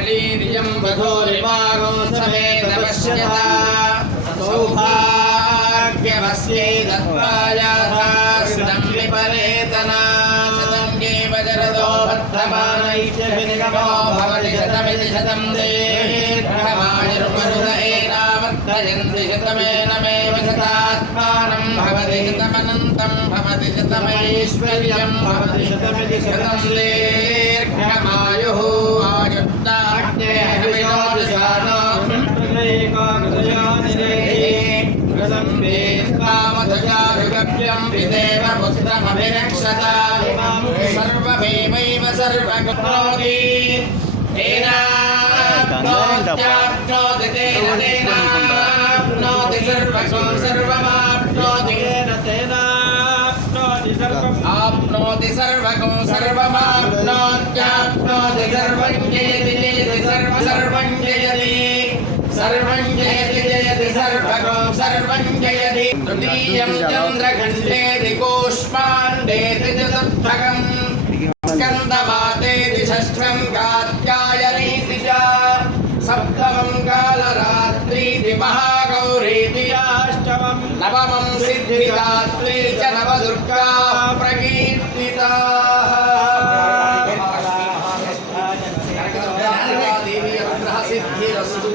वीर्यं वधूरिवागो समेत पश्यता सौभाग्यमस्यै दत्तायाथास्तं विपरेतना शतं एव जरदो वर्धमानैत्यभिनिगमो भवति शतमिति शतं दीर्घमायुर्मरुद एनावर्तयन्ति शतमेनमेव शतात्मानं भवति शतमनन्तं भवति शतमैश्वर्यं भवति शतमिति शतं दीर्घमायुः कामधजाभिगभ्यं विदेव पुस्तमभिरक्षता सर्वमेवैव सर्वकरोति तेनाप्नोत्याप्नोति तेन तेनाप्नोति सर्वकं सर्वमाप्नोति आप्नोति सर्वकं सर्वमाप्नोत्याप्नोति सर्वं जयति जयति सर्व सर्वं जयति सर्वं जयति सर्वकं सर्वं जयति। तृतीयं चन्द्रखण्डेति कूष्माण्डेति षष्ठं कात्यायनीति च सप्तमं कालरात्रीति महागौरीति अष्टमं नवमं सिद्धिदात्री च नवदुर्गा प्रकीर्तिताः। सिद्धिरस्तु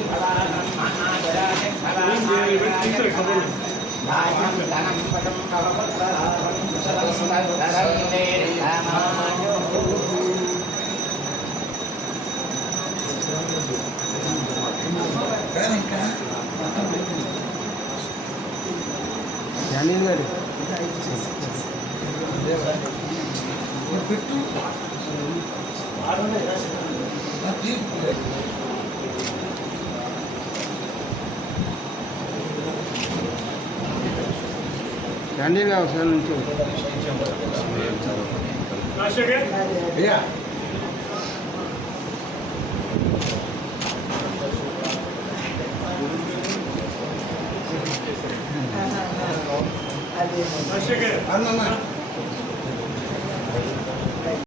జ్ఞానేంద్ర గారు జ్ఞానేంద్ర దండి వ్యవసాయం నుంచి అన్న